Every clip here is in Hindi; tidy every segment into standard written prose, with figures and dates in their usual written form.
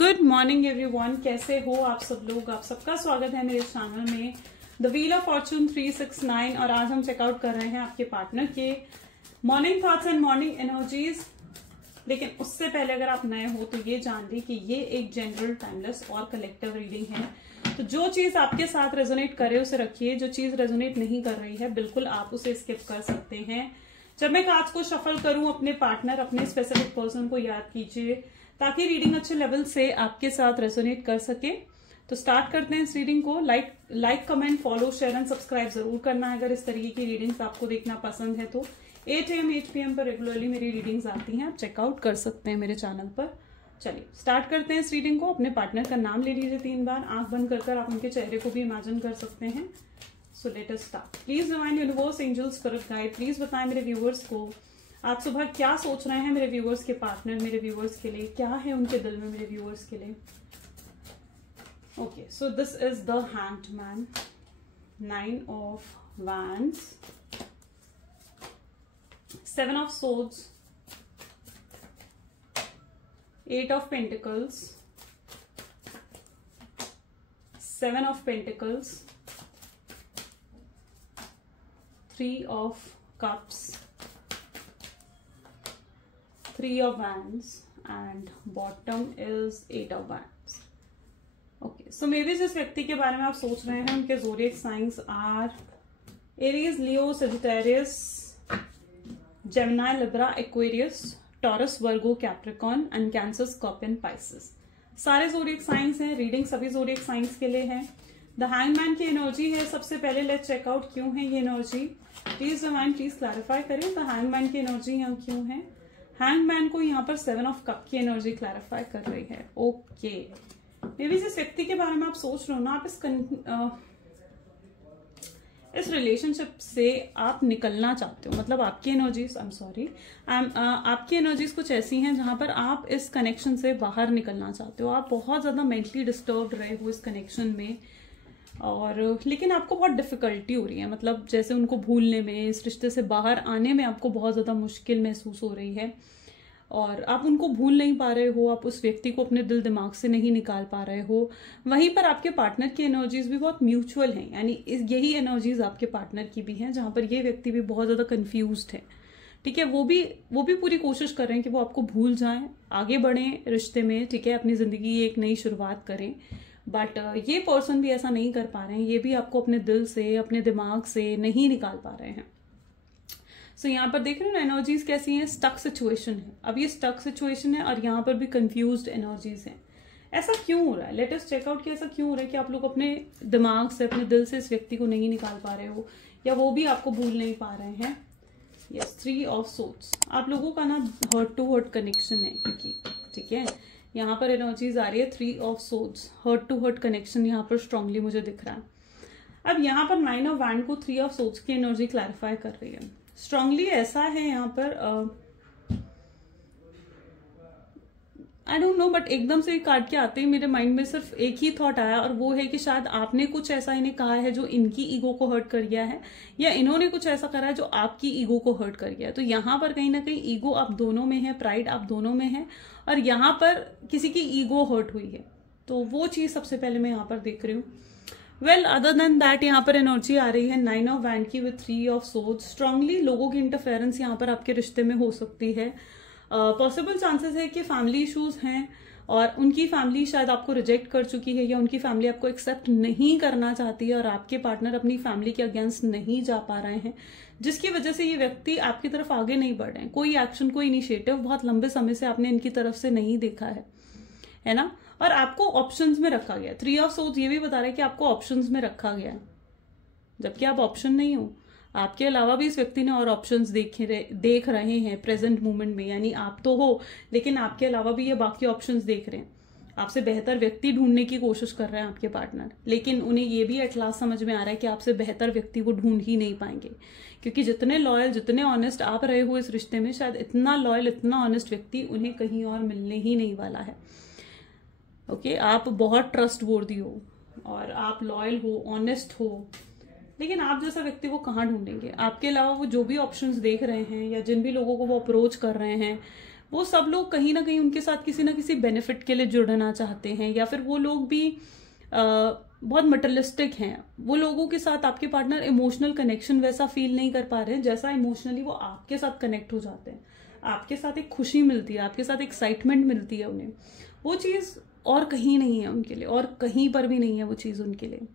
गुड मॉर्निंग एवरीवन, कैसे हो आप सब लोग। आप सबका स्वागत है मेरे चैनल में द व्हील ऑफ फॉर्चून 369। और आज हम चेकआउट कर रहे हैं आपके पार्टनर के morning thoughts and morning energies. लेकिन उससे पहले अगर आप नए हो तो ये जान ली कि ये एक जनरल, टाइमलेस और कलेक्टिव रीडिंग है। तो जो चीज आपके साथ रेजोनेट करे उसे रखिए, जो चीज रेजोनेट नहीं कर रही है बिल्कुल आप उसे स्किप कर सकते हैं। जब मैं कार्ड्स को शफल करूं, अपने पार्टनर, अपने स्पेसिफिक पर्सन को याद कीजिए ताकि रीडिंग अच्छे लेवल से आपके साथ रेजोनेट कर सके। तो स्टार्ट करते हैं इस रीडिंग को। Like comment follow share and subscribe जरूर करना है अगर इस तरीके की रीडिंग्स आपको देखना पसंद है। तो 8 AM 8 PM पर रेगुलरली मेरी रीडिंग्स आती हैं, आप चेकआउट कर सकते हैं मेरे चैनल पर। चलिए स्टार्ट करते हैं इस रीडिंग को। अपने पार्टनर का नाम ले लीजिए 3 बार, आंख बंद कर आप उनके चेहरे को भी इमेजिन कर सकते हैं। So let us start. Please divine universe, angel, spirit guide, please बताएं मेरे व्यूअर्स को आज सुबह क्या सोच रहे हैं मेरे व्यूअर्स के पार्टनर, मेरे व्यूअर्स के लिए क्या है उनके दिल में मेरे व्यूअर्स के लिए। Okay, so this is the hanged man, 9 of Wands, 7 of Swords, 8 of Pentacles, 7 of Pentacles, 3 of Cups, 3 of Wands, and bottom is 8 of Wands. Okay, so maybe जिस व्यक्ति के बारे में आप सोच रहे हैं उनके zodiac signs are Aries, Leo, Sagittarius, Gemini, Libra, Aquarius, Taurus, Virgo, Capricorn and Cancer, Scorpion, Pisces. सारे ज़ोडिएक साइंस हैं, रीडिंग सभी ज़ोडिएक साइंस के लिए है। द हैंगमैन की एनर्जी है। सबसे पहले लेट्स चेकआउट क्यों है ये energy. Please divine please clarify करें द हैंगमैन की एनर्जी यहाँ क्यों है। हैंगमैन को यहाँ पर 7 of कप की एनर्जी क्लैरिफाई कर रही है। ओके, मे बी जिस व्यक्ति के बारे में आप सोच रहे हो ना, आप इस रिलेशनशिप से आप निकलना चाहते हो। मतलब आपकी एनर्जीज, आपकी एनर्जीज कुछ ऐसी हैं जहां पर आप इस कनेक्शन से बाहर निकलना चाहते हो। आप बहुत ज्यादा मेंटली डिस्टर्ब रहे हो इस कनेक्शन में, और लेकिन आपको बहुत डिफिकल्टी हो रही है। मतलब जैसे उनको भूलने में, इस रिश्ते से बाहर आने में आपको बहुत ज्यादा मुश्किल महसूस हो रही है, और आप उनको भूल नहीं पा रहे हो, आप उस व्यक्ति को अपने दिल दिमाग से नहीं निकाल पा रहे हो। वहीं पर आपके पार्टनर की एनर्जीज भी बहुत म्यूचुअल हैं, यानी यही एनर्जीज आपके पार्टनर की भी हैं, जहां पर ये व्यक्ति भी बहुत ज्यादा कंफ्यूज्ड है। ठीक है, वो भी पूरी कोशिश कर रहे हैं कि वो आपको भूल जाएं, आगे बढ़ें रिश्ते में, ठीक है, अपनी जिंदगी की एक नई शुरुआत करें। बट ये पर्सन भी ऐसा नहीं कर पा रहे हैं, ये भी आपको अपने दिल से, अपने दिमाग से नहीं निकाल पा रहे हैं। सो यहाँ पर देख रहे हो ना एनर्जीज कैसी हैं, स्टक सिचुएशन है। अब ये स्टक सिचुएशन है और यहाँ पर भी कंफ्यूज्ड एनर्जीज हैं। ऐसा क्यों हो रहा है, लेट अस चेक आउट कि ऐसा क्यों हो रहा है कि आप लोग अपने दिमाग से, अपने दिल से इस व्यक्ति को नहीं निकाल पा रहे हो, या वो भी आपको भूल नहीं पा रहे हैं। Yes, 3 of Swords। आप लोगों का ना हर्ट टू हर्ट कनेक्शन है, क्योंकि ठीक है यहाँ पर एनर्जीज आ रही है 3 of Swords, heart to heart connection यहाँ पर स्ट्रांगली मुझे दिख रहा है। अब यहाँ पर 9 of Wands को 3 of Swords की एनर्जी क्लैरिफाई कर रही है स्ट्रांगली। ऐसा है यहाँ पर आई डोंट नो, बट एकदम से कार्ड के आते ही मेरे माइंड में सिर्फ एक ही थॉट आया, और वो है कि शायद आपने कुछ ऐसा इन्हें कहा है जो इनकी ईगो को हर्ट कर गया है, या इन्होंने कुछ ऐसा करा है जो आपकी ईगो को हर्ट कर गया है। तो यहाँ पर कहीं ना कहीं ईगो आप दोनों में है, प्राइड आप दोनों में है, और यहाँ पर किसी की ईगो हर्ट हुई है। तो वो चीज सबसे पहले मैं यहाँ पर देख रही हूँ। वेल, अदर देन दैट यहाँ पर एनर्जी आ रही है 9 of Wands की विद 3 of Swords। स्ट्रांगली लोगों की इंटरफेरेंस यहाँ पर आपके रिश्ते में हो सकती है। पॉसिबल चांसेस है कि फैमिली इश्यूज हैं, और उनकी फैमिली शायद आपको रिजेक्ट कर चुकी है, या उनकी फैमिली आपको एक्सेप्ट नहीं करना चाहती है, और आपके पार्टनर अपनी फैमिली के अगेंस्ट नहीं जा पा रहे हैं, जिसकी वजह से ये व्यक्ति आपकी तरफ आगे नहीं बढ़ रहे हैं। कोई एक्शन, कोई इनिशिएटिव बहुत लंबे समय से आपने इनकी तरफ से नहीं देखा है ना। और आपको ऑप्शंस में रखा गया। 3 of Swords ये भी बता रहा है कि आपको ऑप्शंस में रखा गया है, जबकि आप ऑप्शन नहीं हो। आपके अलावा भी इस व्यक्ति ने और ऑप्शंस देख रहे हैं प्रेजेंट मोमेंट में, यानी आप तो हो लेकिन आपके अलावा भी ये बाकी ऑप्शंस देख रहे हैं। आपसे बेहतर व्यक्ति ढूंढने की कोशिश कर रहे हैं आपके पार्टनर, लेकिन उन्हें ये भी एट लास्ट समझ में आ रहा है कि आपसे बेहतर व्यक्ति वो ढूंढ ही नहीं पाएंगे, क्योंकि जितने लॉयल, जितने ऑनेस्ट आप रहे हो इस रिश्ते में, शायद इतना लॉयल, इतना ऑनेस्ट व्यक्ति उन्हें कहीं और मिलने ही नहीं वाला है। ओके, आप बहुत ट्रस्ट वर्दी हो, और आप लॉयल हो, ऑनेस्ट हो, लेकिन आप जैसा व्यक्ति वो कहाँ ढूंढेंगे। आपके अलावा वो जो भी ऑप्शंस देख रहे हैं, या जिन भी लोगों को वो अप्रोच कर रहे हैं, वो सब लोग कहीं ना कहीं उनके साथ किसी ना किसी बेनिफिट के लिए जुड़ना चाहते हैं, या फिर वो लोग भी बहुत मटेरियलिस्टिक हैं। वो लोगों के साथ आपके पार्टनर इमोशनल कनेक्शन वैसा फील नहीं कर पा रहे हैं जैसा इमोशनली वो आपके साथ कनेक्ट हो जाते हैं। आपके साथ एक खुशी मिलती है, आपके साथ एक्साइटमेंट मिलती है उन्हें, वो चीज़ और कहीं नहीं है उनके लिए, और कहीं पर भी नहीं है वो चीज़ उनके लिए।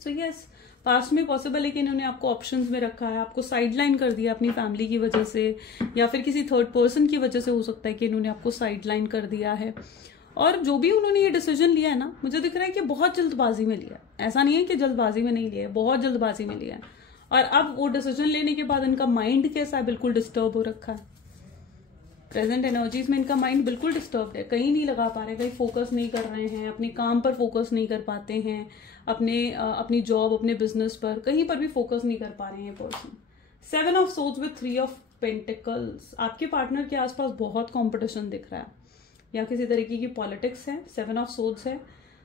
सो यस, पास्ट में पॉसिबल है कि इन्होंने आपको ऑप्शंस में रखा है, आपको साइडलाइन कर दिया अपनी फैमिली की वजह से, या फिर किसी थर्ड पर्सन की वजह से हो सकता है कि इन्होंने आपको साइडलाइन कर दिया है। और जो भी उन्होंने ये डिसीजन लिया है ना, मुझे दिख रहा है कि बहुत जल्दबाजी में लिया। ऐसा नहीं है कि जल्दबाजी में नहीं लिया है, बहुत जल्दबाजी में लिया है। और अब वो डिसीजन लेने के बाद इनका माइंड कैसा है, बिल्कुल डिस्टर्ब हो रखा है। प्रेजेंट एनर्जीज में इनका माइंड बिल्कुल डिस्टर्ब है, कहीं नहीं लगा पा रहे, कहीं फोकस नहीं कर रहे हैं, अपने काम पर फोकस नहीं कर पाते हैं, अपनी जॉब, अपने बिजनेस पर कहीं पर भी फोकस नहीं कर पा रहे हैं person. 7 of swords with 3 of pentacles. आपके पार्टनर के आसपास बहुत कॉम्पिटिशन दिख रहा है, या किसी तरीके की पॉलिटिक्स है। 7 ऑफ सोर्ड्स है।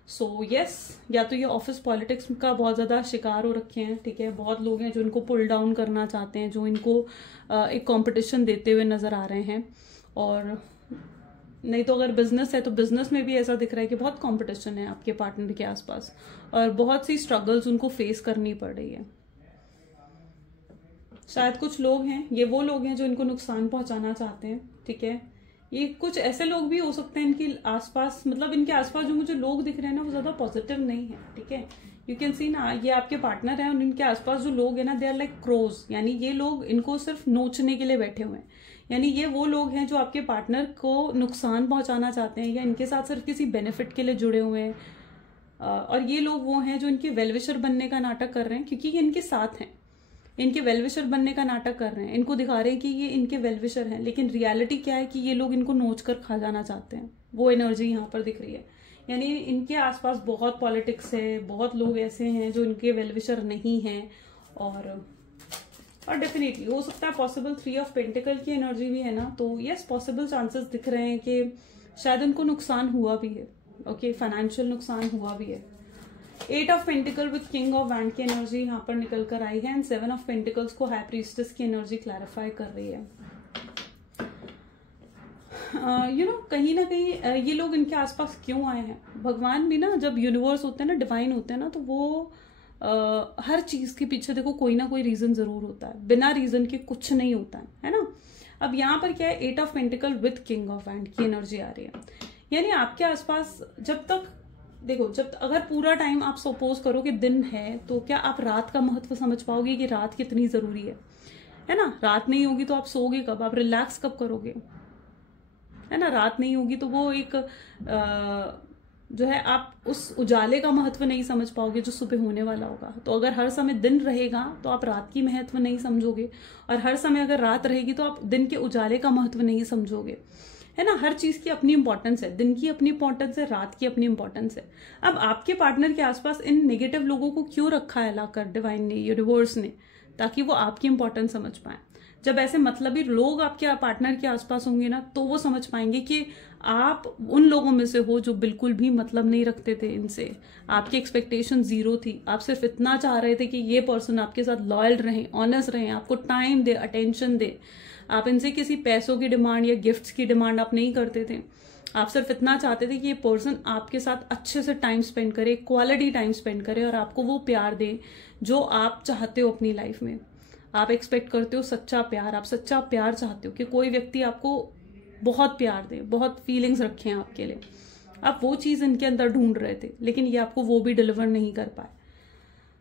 सो यस, या तो ये ऑफिस पॉलिटिक्स का बहुत ज़्यादा शिकार हो रखे हैं, ठीक है। बहुत लोग हैं जो इनको पुल डाउन करना चाहते हैं, जो इनको एक कंपटीशन देते हुए नज़र आ रहे हैं। और नहीं तो अगर बिजनेस है तो बिजनेस में भी ऐसा दिख रहा है कि बहुत कंपटीशन है आपके पार्टनर के आसपास, और बहुत सी स्ट्रगल्स उनको फेस करनी पड़ रही है। शायद कुछ लोग हैं, ये वो लोग हैं जो इनको नुकसान पहुंचाना चाहते हैं, ठीक है। ये कुछ ऐसे लोग भी हो सकते हैं इनके आसपास, मतलब इनके आसपास जो मुझे लोग दिख रहे हैं ना, वो ज्यादा पॉजिटिव नहीं है, ठीक है। यू कैन सी ना, ये आपके पार्टनर है और इनके आसपास जो लोग हैं ना, दे आर लाइक क्रोज, यानी ये लोग इनको सिर्फ नोचने के लिए बैठे हुए हैं। यानी ये वो लोग हैं जो आपके पार्टनर को नुकसान पहुंचाना चाहते हैं, या इनके साथ सिर्फ किसी बेनिफिट के लिए जुड़े हुए हैं। और ये लोग वो हैं जो इनके वेलविशर बनने का नाटक कर रहे हैं, क्योंकि ये इनके साथ हैं, इनके वेलविशर बनने का नाटक कर रहे हैं, इनको दिखा रहे हैं कि ये इनके वेलविशर हैं, लेकिन रियलिटी क्या है कि ये लोग इनको नोच कर खा जाना चाहते हैं। वो एनर्जी यहाँ पर दिख रही है। यानी इनके आसपास बहुत पॉलिटिक्स है, बहुत लोग ऐसे हैं जो इनके वेलविशर नहीं हैं। और डेफिनेटली हो सकता है पॉसिबल 3 ऑफ पेंटिकल की एनर्जी भी है ना, तो यस, पॉसिबल चांसेस दिख रहे हैं कि शायद उनको नुकसान हुआ भी है, ओके, फाइनेंशियल नुकसान हुआ भी है। 8 of pentacle with king of wand की एनर्जी यहाँ पर निकल कर आई है, एंड 7 ऑफ पेंटिकल्स को हाई प्रीस्टेस की एनर्जी क्लैरिफाई कर रही है। कहीं ना कहीं ये लोग इनके आसपास क्यों आए हैं। भगवान भी ना, जब यूनिवर्स होते हैं ना, डिवाइन होते हैं ना, तो वो हर चीज के पीछे देखो कोई ना कोई रीजन जरूर होता है, बिना रीजन के कुछ नहीं होता है ना। अब यहाँ पर क्या है, 8 of pentacle with king of wand की एनर्जी आ रही है। यानी आपके आसपास जब तक देखो, अगर पूरा टाइम आप सपोज करो कि दिन है, तो क्या आप रात का महत्व समझ पाओगे कि रात कितनी जरूरी है ना। रात नहीं होगी तो आप सोओगे कब, आप रिलैक्स कब करोगे, है ना। रात नहीं होगी तो वो एक जो है, आप उस उजाले का महत्व नहीं समझ पाओगे जो सुबह होने वाला होगा। तो अगर हर समय दिन रहेगा तो आप रात की महत्व नहीं समझोगे, और हर समय अगर रात रहेगी तो आप दिन के उजाले का महत्व नहीं समझोगे, है ना। हर चीज की अपनी इंपॉर्टेंस है, दिन की अपनी इंपॉर्टेंस है, रात की अपनी इंपॉर्टेंस है। अब आपके पार्टनर के आसपास इन नेगेटिव लोगों को क्यों रखा है लाकर डिवाइन ने, यूनिवर्स ने, ताकि वो आपकी इंपॉर्टेंस समझ पाए। जब ऐसे मतलबी लोग आपके पार्टनर के आसपास होंगे ना, तो वो समझ पाएंगे कि आप उन लोगों में से हो जो बिल्कुल भी मतलब नहीं रखते थे इनसे। आपकी एक्सपेक्टेशन 0 थी, आप सिर्फ इतना चाह रहे थे कि ये पर्सन आपके साथ लॉयल रहे, ऑनेस्ट रहे, आपको टाइम दे, अटेंशन दे। आप इनसे किसी पैसों की डिमांड या गिफ्ट्स की डिमांड आप नहीं करते थे। आप सिर्फ इतना चाहते थे कि ये पर्सन आपके साथ अच्छे से टाइम स्पेंड करे, क्वालिटी टाइम स्पेंड करे, और आपको वो प्यार दे जो आप चाहते हो अपनी लाइफ में। आप एक्सपेक्ट करते हो सच्चा प्यार, आप सच्चा प्यार चाहते हो कि कोई व्यक्ति आपको बहुत प्यार दे, बहुत फीलिंग्स रखें आपके लिए। आप वो चीज इनके अंदर ढूंढ रहे थे, लेकिन ये आपको वो भी डिलीवर नहीं कर पाए।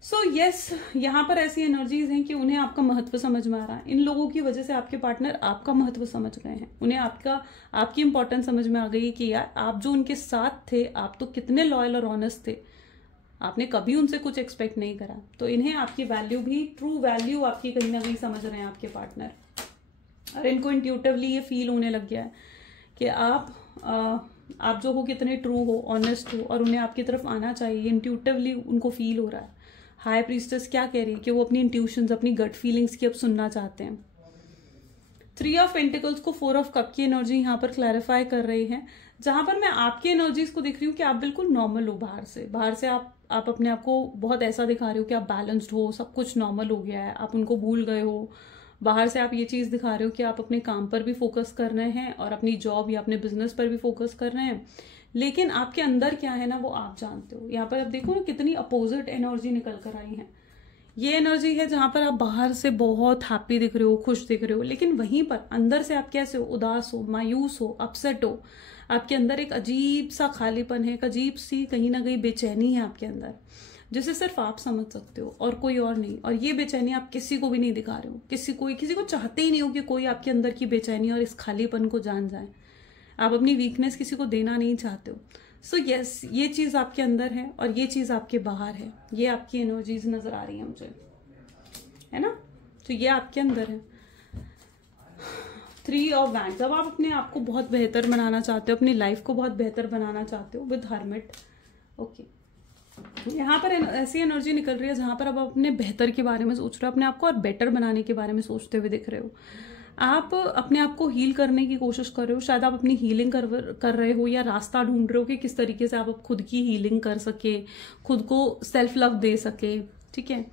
सो यस, यहाँ पर ऐसी एनर्जीज हैं कि उन्हें आपका महत्व समझ में आ रहा है। इन लोगों की वजह से आपके पार्टनर आपका महत्व समझ गए हैं, उन्हें आपकी इंपॉर्टेंस समझ में आ गई है कि यार आप जो उनके साथ थे, आप तो कितने लॉयल और ऑनेस्ट थे, आपने कभी उनसे कुछ एक्सपेक्ट नहीं करा। तो इन्हें आपकी वैल्यू भी, ट्रू वैल्यू आपकी कहीं ना कहीं समझ रहे हैं आपके पार्टनर, और इनको इंट्यूटिवली ये फील होने लग गया है कि आप जो हो कितने ट्रू हो, ऑनेस्ट हो, और उन्हें आपकी तरफ आना चाहिए। इंट्यूटिवली उनको फील हो रहा है। हाई प्रीस्टेस क्या कह रही है कि वो अपनी इंट्यूशंस, अपनी गट फीलिंग्स की अब सुनना चाहते हैं। 3 ऑफ पेंटिकल्स को 4 ऑफ कप की एनर्जी यहाँ पर क्लैरिफाई कर रही है, जहां पर मैं आपकी एनर्जीज को देख रही हूँ कि आप बिल्कुल नॉर्मल हो। बाहर से आप अपने आप को बहुत ऐसा दिखा रहे हो कि आप बैलेंस्ड हो, सब कुछ नॉर्मल हो गया है, आप उनको भूल गए हो, बाहर से आप ये चीज दिखा रहे हो कि आप अपने काम पर भी फोकस कर रहे हैं और अपनी जॉब या अपने बिजनेस पर भी फोकस कर रहे हैं, लेकिन आपके अंदर क्या है ना वो आप जानते हो। यहाँ पर आप देखो ना कितनी अपोजिट एनर्जी निकल कर आई है। ये एनर्जी है जहां पर आप बाहर से बहुत हैप्पी दिख रहे हो, खुश दिख रहे हो, लेकिन वहीं पर अंदर से आप कैसे हो, उदास हो, मायूस हो, अपसेट हो। आपके अंदर एक अजीब सा खालीपन है, एक अजीब सी कहीं ना कहीं बेचैनी है आपके अंदर, जिसे सिर्फ आप समझ सकते हो और कोई और नहीं। और ये बेचैनी आप किसी को भी नहीं दिखा रहे हो, किसी को चाहते ही नहीं हो कि कोई आपके अंदर की बेचैनी और इस खालीपन को जान जाए। आप अपनी वीकनेस किसी को देना नहीं चाहते हो। सो यस, ये चीज आपके अंदर है और ये चीज आपके बाहर है। ये आपकी एनर्जीज नजर आ रही है मुझे, है ना। तो ये आपके अंदर है। 3 ऑफ वैंड, जब आप अपने आप को बहुत बेहतर बनाना चाहते हो, अपनी लाइफ को बहुत बेहतर बनाना चाहते हो विद हर्मिट। ओके, यहाँ पर ऐसी एनर्जी निकल रही है जहां पर अब आप अपने बेहतर के बारे में सोच रहे हो, अपने आप को और बेटर बनाने के बारे में सोचते हुए दिख रहे हो। आप अपने आप को हील करने की कोशिश कर रहे हो। शायद आप अपनी हीलिंग कर रहे हो या रास्ता ढूंढ रहे हो कि किस तरीके से आप खुद की हीलिंग कर सके, खुद को सेल्फ लव दे सके, ठीक है,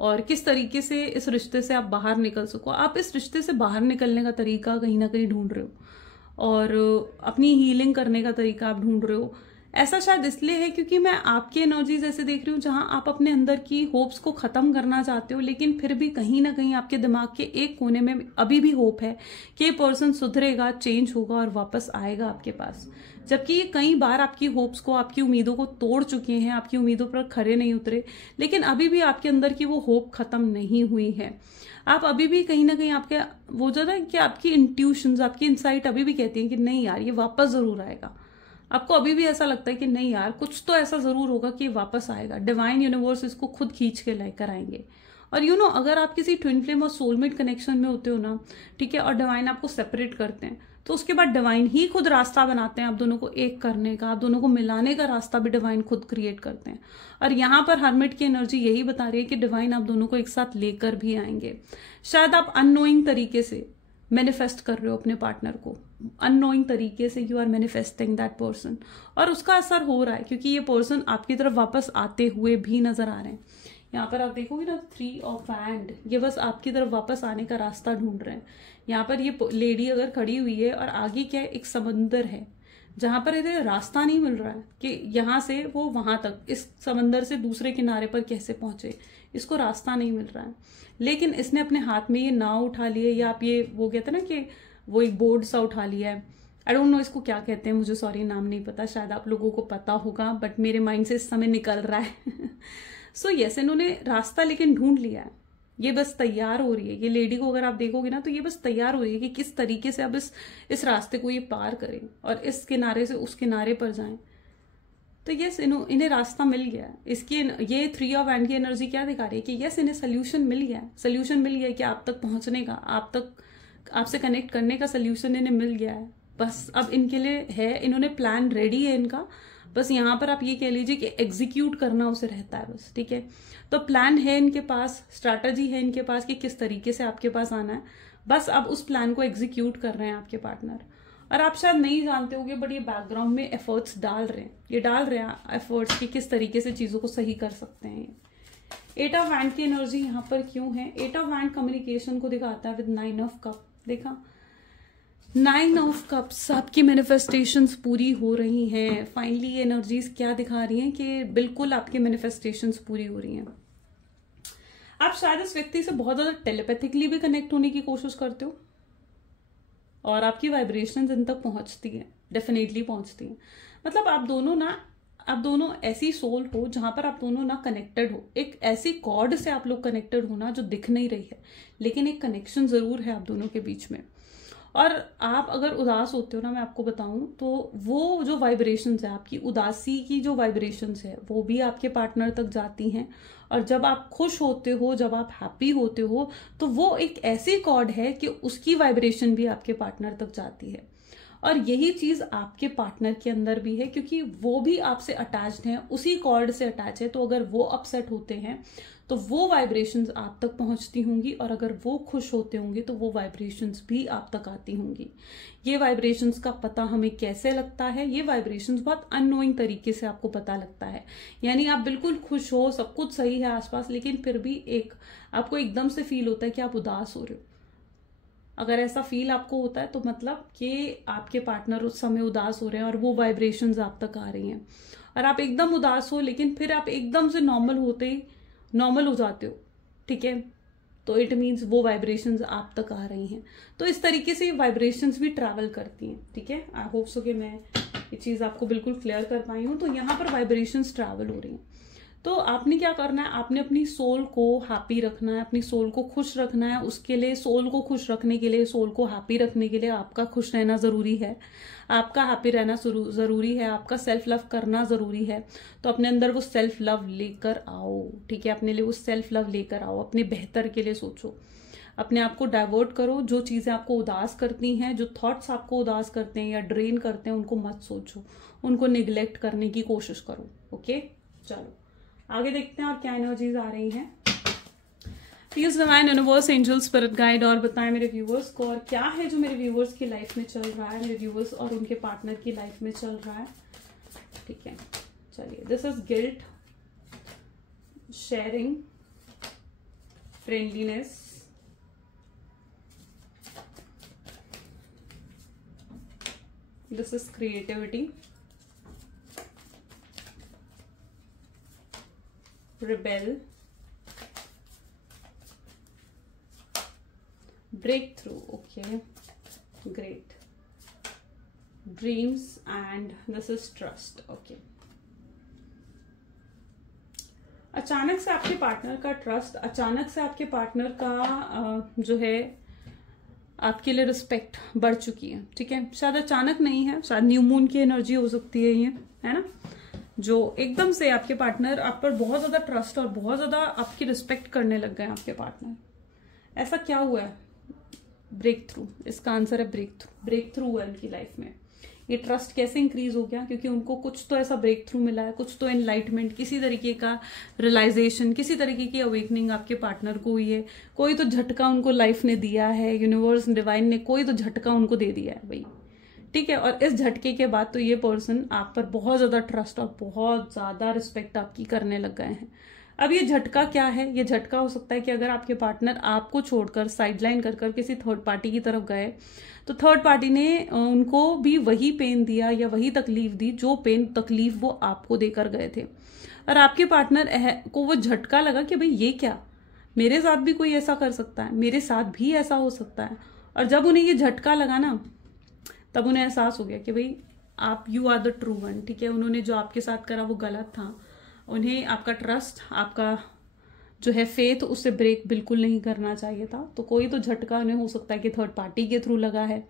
और किस तरीके से इस रिश्ते से आप बाहर निकल सको। आप इस रिश्ते से बाहर निकलने का तरीका कहीं ना कहीं ढूंढ रहे हो और अपनी हीलिंग करने का तरीका आप ढूंढ रहे हो। ऐसा शायद इसलिए है क्योंकि मैं आपकी एनर्जीज ऐसे देख रही हूँ जहां आप अपने अंदर की होप्स को खत्म करना चाहते हो, लेकिन फिर भी कहीं ना कहीं आपके दिमाग के एक कोने में अभी भी होप है कि ये पर्सन सुधरेगा, चेंज होगा और वापस आएगा आपके पास। जबकि ये कई बार आपकी होप्स को, आपकी उम्मीदों को तोड़ चुके हैं, आपकी उम्मीदों पर खरे नहीं उतरे, लेकिन अभी भी आपके अंदर की वो होप खत्म नहीं हुई है। आप अभी भी कहीं ना कहीं आपके वो जो है कि आपकी इंट्यूशंस, आपकी इंसाइट अभी भी कहती है कि नहीं यार ये वापस जरूर आएगा। आपको अभी भी ऐसा लगता है कि नहीं यार कुछ तो ऐसा जरूर होगा कि वापस आएगा। डिवाइन यूनिवर्स इसको खुद खींच के लेकर आएंगे। और यू नो, अगर आप किसी ट्विन फ्लेम और सोलमेट कनेक्शन में होते हो ना, ठीक है, और डिवाइन आपको सेपरेट करते हैं, तो उसके बाद डिवाइन ही खुद रास्ता बनाते हैं आप दोनों को एक करने का, आप दोनों को मिलाने का रास्ता भी डिवाइन खुद क्रिएट करते हैं। और यहाँ पर हर्मिट की एनर्जी यही बता रही है कि डिवाइन आप दोनों को एक साथ लेकर भी आएंगे। शायद आप अननोइंग तरीके से मैनिफेस्ट कर रहे हो अपने पार्टनर को, अननोइंग तरीके से you are manifesting that person, और उसका असर हो रहा है क्योंकि ये पर्सन आपकी तरफ वापस आते हुए भी नजर आ रहे हैं। यहाँ पर आप देखोगे ना 3 ऑफ वैंड, ये बस आपकी तरफ वापस आने का रास्ता ढूंढ रहे हैं। यहाँ पर ये लेडी अगर खड़ी हुई है और आगे क्या है, एक समंदर है जहां पर इन्हें रास्ता नहीं मिल रहा है कि यहाँ से वो वहां तक, इस समंदर से दूसरे किनारे पर कैसे पहुंचे, इसको रास्ता नहीं मिल रहा है। लेकिन इसने अपने हाथ में ये नाव उठा ली है, या आप ये वो कहते हैं ना कि वो एक बोर्ड सा उठा लिया है। आई डोंट नो इसको क्या कहते हैं, मुझे सॉरी नाम नहीं पता, शायद आप लोगों को पता होगा, बट मेरे माइंड से इस समय निकल रहा है। सो यस, इन्होंने रास्ता लेकिन ढूंढ लिया है। ये बस तैयार हो रही है, ये लेडी को अगर आप देखोगे ना तो ये बस तैयार हो रही है कि किस तरीके से अब इस रास्ते को ये पार करें और इस किनारे से उस किनारे पर जाएं। तो यस, इन्हें रास्ता मिल गया है। इसकी ये 3 ऑफ वैंड की एनर्जी क्या दिखा रही है कि यस, इन्हें सोल्यूशन मिल गया है। सोल्यूशन मिल गया है कि आप तक पहुंचने का, आपसे कनेक्ट करने का सोल्यूशन इन्हें मिल गया है। बस अब इनके लिए है, इन्होंने प्लान रेडी है इनका, बस यहाँ पर आप ये कह लीजिए कि एग्जीक्यूट करना उसे रहता है बस, ठीक है। तो प्लान है इनके पास, स्ट्रैटेजी है इनके पास कि किस तरीके से आपके पास आना है, बस अब उस प्लान को एग्जीक्यूट कर रहे हैं आपके पार्टनर। और आप शायद नहीं जानते होंगे बट ये बैकग्राउंड में एफर्ट्स डाल रहे हैं, ये डाल रहे हैं एफर्ट्स कि किस तरीके से चीजों को सही कर सकते हैं। 8 ऑफ वैंड की एनर्जी यहाँ पर क्यों है? 8 ऑफ वैंड कम्युनिकेशन को दिखाता है विद 9 ऑफ कप। देखा, 9 ऑफ कप्स, आपकी मैनिफेस्टेशंस पूरी हो रही हैं। फाइनली ये एनर्जीज क्या दिखा रही हैं कि बिल्कुल आपकी मैनिफेस्टेशंस पूरी हो रही हैं। आप शायद इस व्यक्ति से बहुत ज्यादा टेलीपैथिकली भी कनेक्ट होने की कोशिश करते हो और आपकी वाइब्रेशंस इन तक पहुंचती हैं, डेफिनेटली पहुंचती हैं। मतलब आप दोनों ऐसी सोल हो जहां पर आप दोनों ना कनेक्टेड हो, एक ऐसी कॉर्ड से आप लोग कनेक्टेड हो ना जो दिख नहीं रही है, लेकिन एक कनेक्शन जरूर है आप दोनों के बीच में। और आप अगर उदास होते हो ना, मैं आपको बताऊं तो वो जो वाइब्रेशंस है, आपकी उदासी की जो वाइब्रेशंस है वो भी आपके पार्टनर तक जाती हैं। और जब आप खुश होते हो, जब आप हैप्पी होते हो, तो वो एक ऐसी कॉर्ड है कि उसकी वाइब्रेशन भी आपके पार्टनर तक जाती है। और यही चीज आपके पार्टनर के अंदर भी है क्योंकि वो भी आपसे अटैच्ड हैं, उसी कॉर्ड से अटैच है। तो अगर वो अपसेट होते हैं तो वो वाइब्रेशंस आप तक पहुंचती होंगी, और अगर वो खुश होते होंगे तो वो वाइब्रेशंस भी आप तक आती होंगी। ये वाइब्रेशंस का पता हमें कैसे लगता है? ये वाइब्रेशंस बहुत अननोइंग तरीके से आपको पता लगता है। यानी आप बिल्कुल खुश हो, सब कुछ सही है आसपास, लेकिन फिर भी आपको एकदम से फील होता है कि आप उदास हो रहे हो। अगर ऐसा फील आपको होता है तो मतलब कि आपके पार्टनर उस समय उदास हो रहे हैं और वो वाइब्रेशंस आप तक आ रही हैं, और आप एकदम उदास हो लेकिन फिर आप एकदम से नॉर्मल होते ही नॉर्मल हो जाते हो, ठीक है, तो इट मीन्स वो वाइब्रेशंस आप तक आ रही हैं। तो इस तरीके से वाइब्रेशंस भी ट्रैवल करती हैं, ठीक है। आई होप सो कि मैं ये चीज़ आपको बिल्कुल क्लियर कर पाई हूँ। तो यहाँ पर वाइब्रेशंस ट्रैवल हो रही हैं, तो आपने क्या करना है, आपने अपनी सोल को हैप्पी रखना है, अपनी सोल को खुश रखना है। उसके लिए सोल को खुश रखने के लिए, सोल को हैप्पी रखने के लिए आपका खुश रहना ज़रूरी है, आपका हैप्पी रहना ज़रूरी है, आपका सेल्फ लव करना ज़रूरी है। तो अपने अंदर वो सेल्फ लव लेकर आओ, ठीक है, अपने लिए वो सेल्फ लव लेकर आओ, अपने बेहतर के लिए सोचो, अपने आप को डाइवर्ट करो। जो चीज़ें आपको उदास करती हैं, जो थॉट्स आपको उदास करते हैं या ड्रेन करते हैं, उनको मत सोचो, उनको निगलेक्ट करने की कोशिश करो। ओके, चलो आगे देखते हैं और क्या एनर्जीज आ रही हैं। Please divine universe, angel, spirit guide, और बताएं मेरे व्यूवर्स को और क्या है जो मेरे व्यूवर्स की लाइफ में चल रहा है, मेरे व्यूवर्स और उनके पार्टनर की लाइफ में चल रहा है। ठीक है, चलिए। This is guilt, sharing, friendliness, this is creativity, rebel, breakthrough, okay, great, dreams, and this is trust, okay। अचानक से आपके पार्टनर का ट्रस्ट, अचानक से आपके पार्टनर का जो है आपके लिए रिस्पेक्ट बढ़ चुकी है, ठीक है। शायद अचानक नहीं है, शायद न्यू मून की एनर्जी हो सकती है ये, है ना, जो एकदम से आपके पार्टनर आप पर बहुत ज्यादा ट्रस्ट और बहुत ज्यादा आपकी रिस्पेक्ट करने लग गए आपके पार्टनर। ऐसा क्या हुआ है? ब्रेक थ्रू, इसका आंसर है ब्रेक थ्रू। ब्रेक थ्रू हुआ है उनकी लाइफ में। ये ट्रस्ट कैसे इंक्रीज हो गया? क्योंकि उनको कुछ तो ऐसा ब्रेक थ्रू मिला है, कुछ तो एनलाइटमेंट, किसी तरीके का रियलाइजेशन, किसी तरीके की अवेकनिंग आपके पार्टनर को हुई है। कोई तो झटका उनको लाइफ ने दिया है, यूनिवर्स डिवाइन ने कोई तो झटका उनको दे दिया है भाई, ठीक है। और इस झटके के बाद तो ये पर्सन आप पर बहुत ज्यादा ट्रस्ट और बहुत ज्यादा रिस्पेक्ट आपकी करने लग गए हैं। अब ये झटका क्या है? ये झटका हो सकता है कि अगर आपके पार्टनर आपको छोड़कर साइडलाइन कर किसी थर्ड पार्टी की तरफ गए, तो थर्ड पार्टी ने उनको भी वही पेन दिया या वही तकलीफ दी जो पेन तकलीफ वो आपको देकर गए थे। और आपके पार्टनर को वो झटका लगा कि भाई ये क्या, मेरे साथ भी कोई ऐसा कर सकता है, मेरे साथ भी ऐसा हो सकता है। और जब उन्हें ये झटका लगा ना, तब उन्हें एहसास हो गया कि भाई आप, you are the true one, ठीक है। उन्होंने जो आपके साथ करा वो गलत था। उन्हें आपका ट्रस्ट, आपका जो है फेथ, उससे ब्रेक बिल्कुल नहीं करना चाहिए था। तो कोई तो झटका उन्हें हो सकता है कि थर्ड पार्टी के थ्रू लगा है,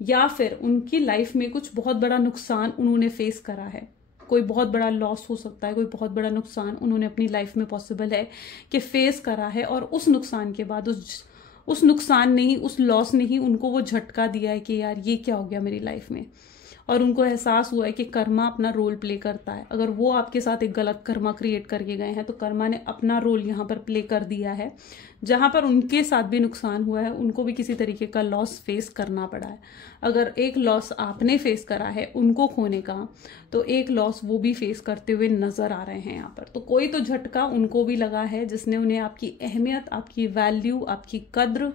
या फिर उनकी लाइफ में कुछ बहुत बड़ा नुकसान उन्होंने फेस करा है। कोई बहुत बड़ा लॉस हो सकता है, कोई बहुत बड़ा नुकसान उन्होंने अपनी लाइफ में पॉसिबल है कि फेस करा है। और उस नुकसान के बाद उस नुकसान ने ही, उस लॉस ने ही उनको वो झटका दिया है कि यार ये क्या हो गया मेरी लाइफ में। और उनको एहसास हुआ है कि कर्मा अपना रोल प्ले करता है। अगर वो आपके साथ एक गलत कर्मा क्रिएट करके गए हैं, तो कर्मा ने अपना रोल यहाँ पर प्ले कर दिया है। जहां पर उनके साथ भी नुकसान हुआ है, उनको भी किसी तरीके का लॉस फेस करना पड़ा है। अगर एक लॉस आपने फेस करा है उनको खोने का, तो एक लॉस वो भी फेस करते हुए नजर आ रहे हैं यहाँ पर। तो कोई तो झटका उनको भी लगा है जिसने उन्हें आपकी अहमियत, आपकी वैल्यू, आपकी कद्र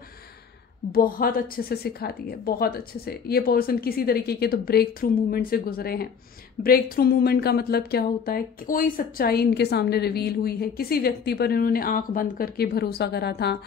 बहुत अच्छे से सिखा दी है, बहुत अच्छे से। ये पर्सन किसी तरीके के तो ब्रेक थ्रू मूवमेंट से गुजरे हैं। ब्रेक थ्रू मूवमेंट का मतलब क्या होता है? कोई सच्चाई इनके सामने रिवील हुई है, किसी व्यक्ति पर इन्होंने आंख बंद करके भरोसा करा था,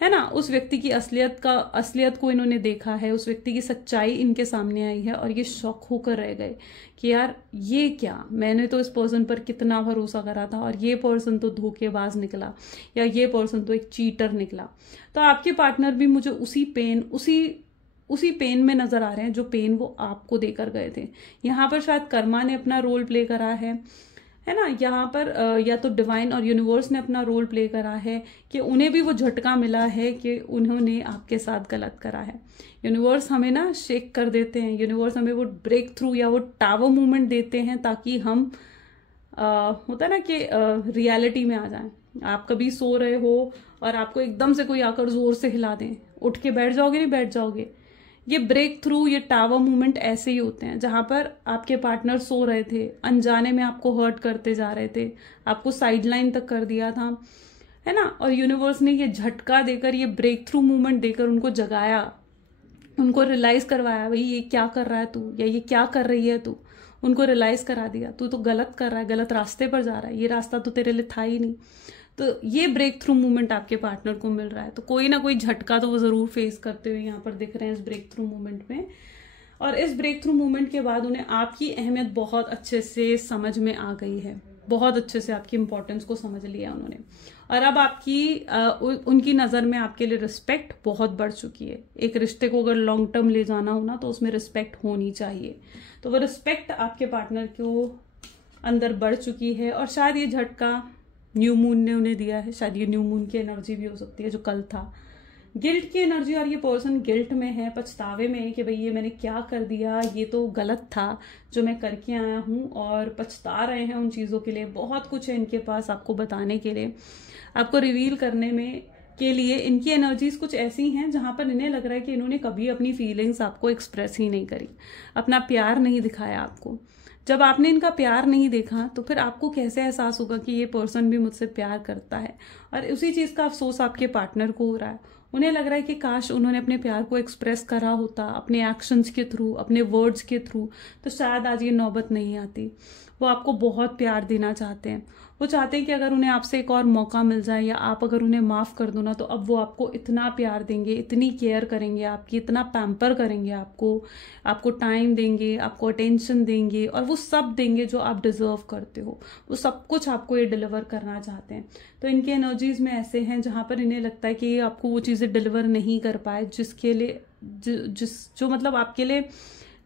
है ना, उस व्यक्ति की असलियत को इन्होंने देखा है, उस व्यक्ति की सच्चाई इनके सामने आई है और ये शॉक होकर रह गए कि यार ये क्या, मैंने तो इस पर्सन पर कितना भरोसा करा था और ये पर्सन तो धोखेबाज निकला, या ये पर्सन तो एक चीटर निकला। तो आपके पार्टनर भी मुझे उसी पेन में नजर आ रहे हैं जो पेन वो आपको देकर गए थे। यहाँ पर शायद कर्मा ने अपना रोल प्ले करा है ना, यहाँ पर या तो डिवाइन और यूनिवर्स ने अपना रोल प्ले करा है कि उन्हें भी वो झटका मिला है कि उन्होंने आपके साथ गलत करा है। यूनिवर्स हमें ना शेक कर देते हैं, यूनिवर्स हमें वो ब्रेक थ्रू या वो टावर मूवमेंट देते हैं ताकि हम होता है ना कि रियलिटी में आ जाएं। आप कभी सो रहे हो और आपको एकदम से कोई आकर जोर से हिला दें, उठ के बैठ जाओगे? नहीं बैठ जाओगे। ये ब्रेक थ्रू, ये टावर मूवमेंट ऐसे ही होते हैं जहां पर आपके पार्टनर सो रहे थे, अनजाने में आपको हर्ट करते जा रहे थे, आपको साइडलाइन तक कर दिया था, है ना, और यूनिवर्स ने ये झटका देकर, ये ब्रेक थ्रू मूवमेंट देकर उनको जगाया उनको रियलाइज करवाया, भाई ये क्या कर रहा है तू, या ये क्या कर रही है तू, उनको रियलाइज करा दिया, तू तो गलत कर रहा है, गलत रास्ते पर जा रहा है, ये रास्ता तो तेरे लिए था ही नहीं। तो ये ब्रेक थ्रू मूवमेंट आपके पार्टनर को मिल रहा है। तो कोई ना कोई झटका तो वो जरूर फेस करते हुए यहाँ पर दिख रहे हैं इस ब्रेक थ्रू मूवमेंट में। और इस ब्रेक थ्रू मूवमेंट के बाद उन्हें आपकी अहमियत बहुत अच्छे से समझ में आ गई है, बहुत अच्छे से आपकी इंपॉर्टेंस को समझ लिया उन्होंने। और अब उनकी नज़र में आपके लिए रिस्पेक्ट बहुत बढ़ चुकी है। एक रिश्ते को अगर लॉन्ग टर्म ले जाना हो ना, तो उसमें रिस्पेक्ट होनी चाहिए। तो वो रिस्पेक्ट आपके पार्टनर को अंदर बढ़ चुकी है। और शायद ये झटका न्यू मून ने उन्हें दिया है, शायद ये न्यू मून की एनर्जी भी हो सकती है जो कल था, गिल्ट की एनर्जी। और ये पर्सन गिल्ट में है, पछतावे में है कि भाई ये मैंने क्या कर दिया, ये तो गलत था जो मैं करके आया हूँ, और पछता रहे हैं उन चीज़ों के लिए। बहुत कुछ है इनके पास आपको बताने के लिए, आपको रिवील करने में के लिए। इनकी एनर्जीज कुछ ऐसी हैं जहां पर इन्हें लग रहा है कि इन्होंने कभी अपनी फीलिंग्स आपको एक्सप्रेस ही नहीं करी, अपना प्यार नहीं दिखाया आपको। जब आपने इनका प्यार नहीं देखा तो फिर आपको कैसे एहसास होगा कि ये पर्सन भी मुझसे प्यार करता है। और उसी चीज़ का अफसोस आपके पार्टनर को हो रहा है। उन्हें लग रहा है कि काश उन्होंने अपने प्यार को एक्सप्रेस करा होता अपने एक्शंस के थ्रू, अपने वर्ड्स के थ्रू, तो शायद आज ये नौबत नहीं आती। वो आपको बहुत प्यार देना चाहते हैं। वो चाहते हैं कि अगर उन्हें आपसे एक और मौका मिल जाए, या आप अगर उन्हें माफ़ कर दो ना, तो अब वो आपको इतना प्यार देंगे, इतनी केयर करेंगे आपकी, इतना पैम्पर करेंगे आपको टाइम देंगे, आपको अटेंशन देंगे, और वो सब देंगे जो आप डिजर्व करते हो। वो सब कुछ आपको ये डिलीवर करना चाहते हैं। तो इनके एनर्जीज में ऐसे हैं जहाँ पर इन्हें लगता है कि ये आपको वो चीज़ें डिलीवर नहीं कर पाए जिसके लिए जो मतलब आपके लिए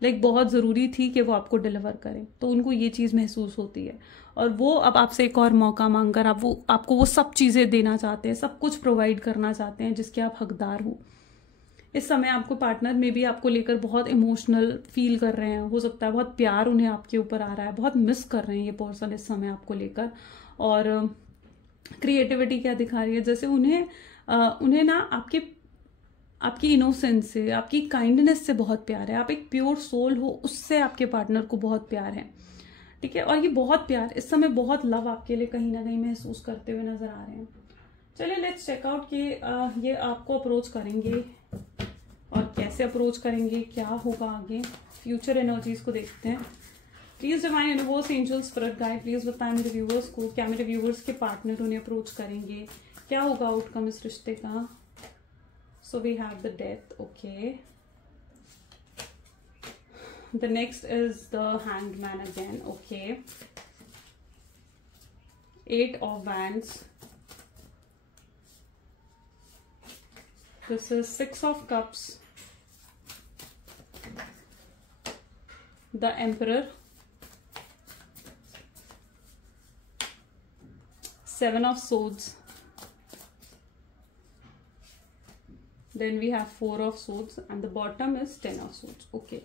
लाइक बहुत ज़रूरी थी कि वो आपको डिलीवर करें। तो उनको ये चीज़ महसूस होती है, और वो अब आपसे एक और मौका मांगकर आपको वो सब चीज़ें देना चाहते हैं, सब कुछ प्रोवाइड करना चाहते हैं जिसके आप हकदार हो। इस समय आपको पार्टनर में भी आपको लेकर बहुत इमोशनल फील कर रहे हैं, हो सकता है बहुत प्यार उन्हें आपके ऊपर आ रहा है, बहुत मिस कर रहे हैं ये पर्सन इस समय आपको लेकर। और क्रिएटिविटी क्या दिखा रही है, जैसे उन्हें ना आपकी इनोसेंस से, आपकी काइंडनेस से बहुत प्यार है। आप एक प्योर सोल हो, उससे आपके पार्टनर को बहुत प्यार है, ठीक है। और ये बहुत प्यार इस समय, बहुत लव आपके लिए कहीं ना कहीं महसूस करते हुए नजर आ रहे हैं। चलिए लेट्स चेक आउट कि ये आपको अप्रोच करेंगे और कैसे अप्रोच करेंगे, क्या होगा आगे। फ्यूचर एनर्जीज को देखते हैं। Please divine universe, angel, spirit guide, please बताएं मेरे व्यूवर्स को, क्या मेरे व्यूवर्स के पार्टनर उन्हें अप्रोच करेंगे, क्या होगा आउटकम इस रिश्ते का। So we have the death, okay. The next is the Hanged Man again, okay. 8 of Wands. This is 6 of Cups. The Emperor. 7 of Swords. Then we have 4 of Swords and the bottom is 10 of Swords. Okay.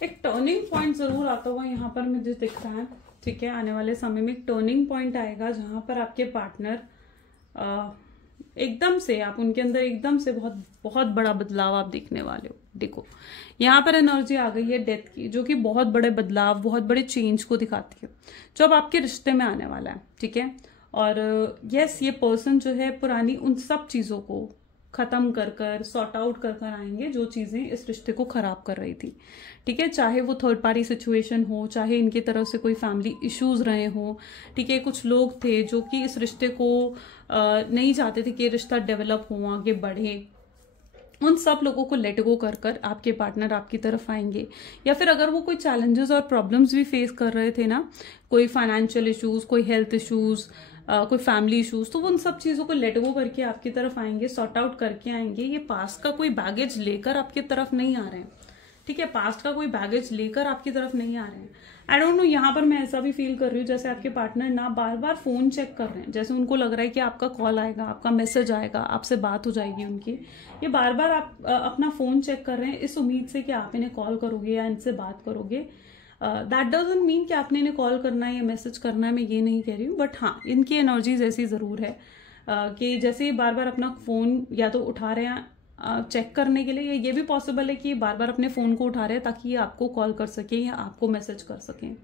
एक टर्निंग पॉइंट जरूर आता हुआ यहाँ पर मुझे दिख रहा है, ठीक है। आने वाले समय में एक टर्निंग पॉइंट आएगा जहां पर आपके पार्टनर एकदम से, आप उनके अंदर एकदम से बहुत बहुत बड़ा बदलाव आप देखने वाले हो। देखो यहाँ पर एनर्जी आ गई है डेथ की, जो कि बहुत बड़े बदलाव, बहुत बड़े चेंज को दिखाती है जो अब आपके रिश्ते में आने वाला है, ठीक है। और यस, ये पर्सन जो है पुरानी उन सब चीजों को खत्म कर सॉर्ट आउट कर आएंगे जो चीजें इस रिश्ते को खराब कर रही थी, ठीक है। चाहे वो थर्ड पार्टी सिचुएशन हो, चाहे इनकी तरफ से कोई फैमिली इश्यूज रहे हो, ठीक है। कुछ लोग थे जो कि इस रिश्ते को नहीं चाहते थे कि रिश्ता डेवलप हो, आगे बढ़े। उन सब लोगों को लेट गो कर आपके पार्टनर आपकी तरफ आएंगे। या फिर अगर वो कोई चैलेंजेस और प्रॉब्लम्स भी फेस कर रहे थे ना, कोई फाइनेंशियल इश्यूज, कोई हेल्थ इश्यूज, कोई फैमिली इश्यूज, तो वो उन सब चीजों को लेट गो करके आपकी तरफ आएंगे, सॉर्ट आउट करके आएंगे। ये पास्ट का कोई बैगेज लेकर आपकी तरफ नहीं आ रहे हैं, ठीक है। पास्ट का कोई बैगेज लेकर आपकी तरफ नहीं आ रहे हैं। आई डोंट नो, यहाँ पर मैं ऐसा भी फील कर रही हूँ जैसे आपके पार्टनर ना बार बार फोन चेक कर रहे हैं, जैसे उनको लग रहा है कि आपका कॉल आएगा, आपका मैसेज आएगा, आपसे बात हो जाएगी उनकी। ये बार बार आप अपना फोन चेक कर रहे हैं इस उम्मीद से कि आप इन्हें कॉल करोगे या इनसे बात करोगे। दैट डजंट मीन कि आपने इन्हें कॉल करना है या मैसेज करना है, मैं ये नहीं कह रही हूँ। बट हाँ, इनकी एनर्जीज ऐसी जरूर है कि जैसे बार बार अपना फोन या तो उठा रहे हैं चेक करने के लिए, ये भी पॉसिबल है कि बार बार अपने फोन को उठा रहे हैं ताकि ये आपको कॉल कर सके या आपको मैसेज कर सकें,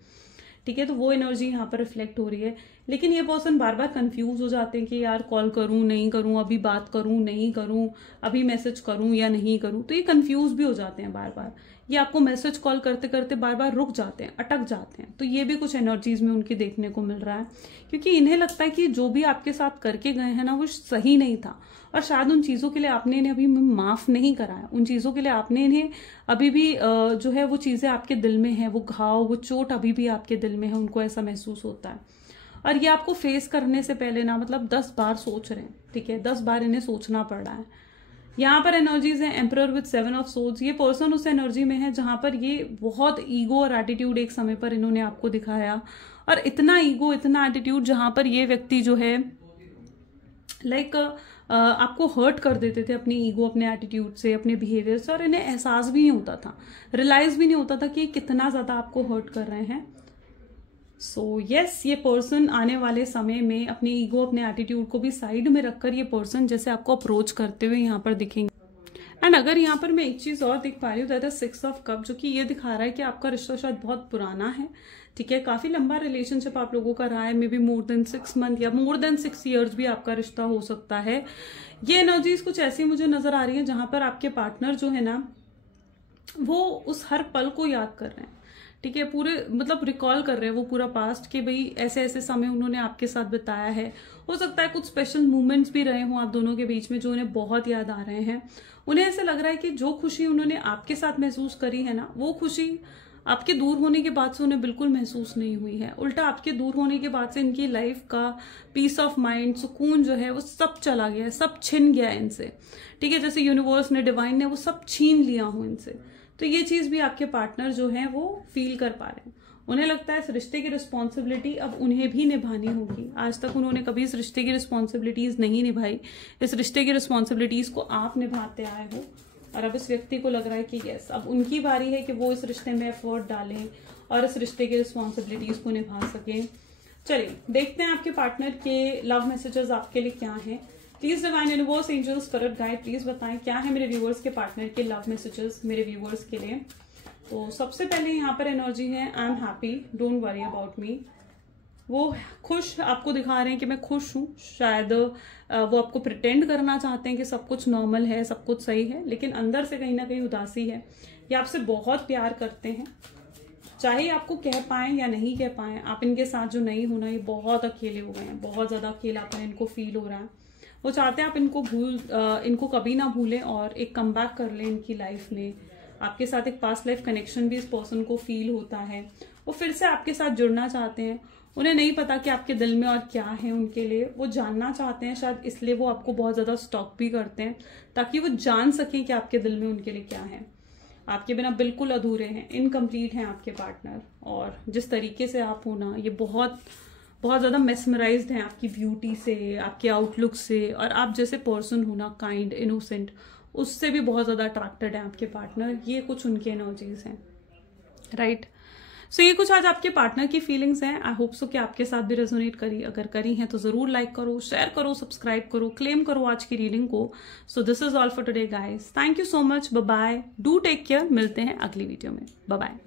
ठीक है। तो वो एनर्जी यहाँ पर रिफ्लेक्ट हो रही है। लेकिन ये पर्सन बार बार कंफ्यूज हो जाते हैं कि यार कॉल करूं नहीं करूं, अभी बात करूं नहीं करूं, अभी मैसेज करूं या नहीं करूं। तो ये कंफ्यूज भी हो जाते हैं बार बार, ये आपको मैसेज कॉल करते करते बार बार रुक जाते हैं, अटक जाते हैं। तो ये भी कुछ एनर्जीज में उनकी देखने को मिल रहा है, क्योंकि इन्हें लगता है कि जो भी आपके साथ करके गए हैं ना वो सही नहीं था, और शायद उन चीज़ों के लिए आपने इन्हें अभी माफ़ नहीं करा है, उन चीज़ों के लिए आपने इन्हें अभी भी जो है वो चीज़ें आपके दिल में है, वो घाव वो चोट अभी भी आपके दिल में है, उनको ऐसा महसूस होता है। और ये आपको फेस करने से पहले ना मतलब 10 बार सोच रहे हैं, ठीक है, 10 बार इन्हें सोचना पड़ रहा है। यहाँ पर एनर्जीज है एम्परर विद 7 ऑफ सोर्ड्स। ये पर्सन उस एनर्जी में है जहां पर ये बहुत ईगो और एटीट्यूड एक समय पर इन्होंने आपको दिखाया, और इतना ईगो इतना एटीट्यूड जहां पर ये व्यक्ति जो है लाइक आपको हर्ट कर देते थे अपनी ईगो, अपने एटीट्यूड से, अपने बिहेवियर से, और इन्हें एहसास भी नहीं होता था, रियलाइज भी नहीं होता था कि कितना ज्यादा आपको हर्ट कर रहे हैं। सो यस, ये पर्सन आने वाले समय में अपने ईगो अपने एटीट्यूड को भी साइड में रखकर ये पर्सन जैसे आपको अप्रोच करते हुए यहाँ पर दिखेंगे। एंड अगर यहाँ पर मैं एक चीज और देख पा रही हूँ, दैट इज 6 ऑफ कप, जो कि ये दिखा रहा है कि आपका रिश्ता शायद बहुत पुराना है, ठीक है, काफी लंबा रिलेशनशिप आप लोगों का रहा है, may be more than 6 month या मोर देन 6 ईयर्स भी आपका रिश्ता हो सकता है। ये एनर्जीज कुछ ऐसी मुझे नजर आ रही है जहां पर आपके पार्टनर जो है ना वो उस हर पल को याद कर रहे हैं, ठीक है, पूरे मतलब रिकॉल कर रहे हैं वो पूरा पास्ट, कि भाई ऐसे ऐसे समय उन्होंने आपके साथ बिताया है। हो सकता है कुछ स्पेशल मोमेंट्स भी रहे हों आप दोनों के बीच में जो उन्हें बहुत याद आ रहे हैं। उन्हें ऐसा लग रहा है कि जो खुशी उन्होंने आपके साथ महसूस करी है ना, वो खुशी आपके दूर होने के बाद से उन्हें बिल्कुल महसूस नहीं हुई है। उल्टा आपके दूर होने के बाद से इनकी लाइफ का पीस ऑफ माइंड, सुकून जो है वो सब चला गया है, सब छिन गया है इनसे, ठीक है, जैसे यूनिवर्स ने, डिवाइन ने वो सब छीन लिया हो इनसे। तो ये चीज भी आपके पार्टनर जो है वो फील कर पा रहे हैं। उन्हें लगता है इस रिश्ते की रिस्पॉन्सिबिलिटी अब उन्हें भी निभानी होगी। आज तक उन्होंने कभी इस रिश्ते की रिस्पॉन्सिबिलिटीज नहीं निभाई, इस रिश्ते की रिस्पॉन्सिबिलिटीज को आप निभाते आए हो, और अब इस व्यक्ति को लग रहा है कि यस, अब उनकी बारी है कि वो इस रिश्ते में एफर्ट डालें और इस रिश्ते की रिस्पॉन्सिबिलिटीज को निभा सकें। चलिए देखते हैं आपके पार्टनर के लव मैसेजेस आपके लिए क्या है। Please divine universe, angels, spirit guide, please बताएं क्या है मेरे व्यूअर्स के पार्टनर के लव मैसेजेस मेरे व्यूअर्स के लिए। तो सबसे पहले यहाँ पर एनर्जी है I am happy, don't worry about me. वो खुश आपको दिखा रहे हैं कि मैं खुश हूँ, शायद वो आपको प्रिटेंड करना चाहते हैं कि सब कुछ नॉर्मल है, सब कुछ सही है, लेकिन अंदर से कहीं ना कहीं उदासी है। ये आपसे बहुत प्यार करते हैं, चाहे आपको कह पाएं या नहीं कह पाएं, आप इनके साथ जो नहीं होना, ये बहुत अकेले हो गए हैं, बहुत ज्यादा अकेलापन इनको फील हो रहा है। वो चाहते हैं आप इनको कभी ना भूलें और एक कमबैक कर लें इनकी लाइफ में। आपके साथ एक पास्ट लाइफ कनेक्शन भी इस पर्सन को फील होता है, वो फिर से आपके साथ जुड़ना चाहते हैं। उन्हें नहीं पता कि आपके दिल में और क्या है उनके लिए, वो जानना चाहते हैं, शायद इसलिए वो आपको बहुत ज्यादा स्टॉक भी करते हैं, ताकि वो जान सकें कि आपके दिल में उनके लिए क्या है। आपके बिना बिल्कुल अधूरे हैं, इनकम्प्लीट हैं आपके पार्टनर, और जिस तरीके से आप हो ना, ये बहुत बहुत ज्यादा मेस्मराइज्ड हैं आपकी ब्यूटी से, आपके आउटलुक से, और आप जैसे पर्सन हो ना, काइंड, इनोसेंट, उससे भी बहुत ज्यादा अट्रैक्टेड है आपके पार्टनर। ये कुछ उनके एनर्जीज हैं, राइट। सो ये कुछ आज आपके पार्टनर की फीलिंग्स हैं। आई होप सो कि आपके साथ भी रेजोनेट करी, अगर करी हैं तो जरूर लाइक करो, शेयर करो, सब्सक्राइब करो, क्लेम करो आज की रीडिंग को। So this is all for today guys, thank you so much, bye bye, do take care, मिलते हैं अगली वीडियो में, बाय बाय।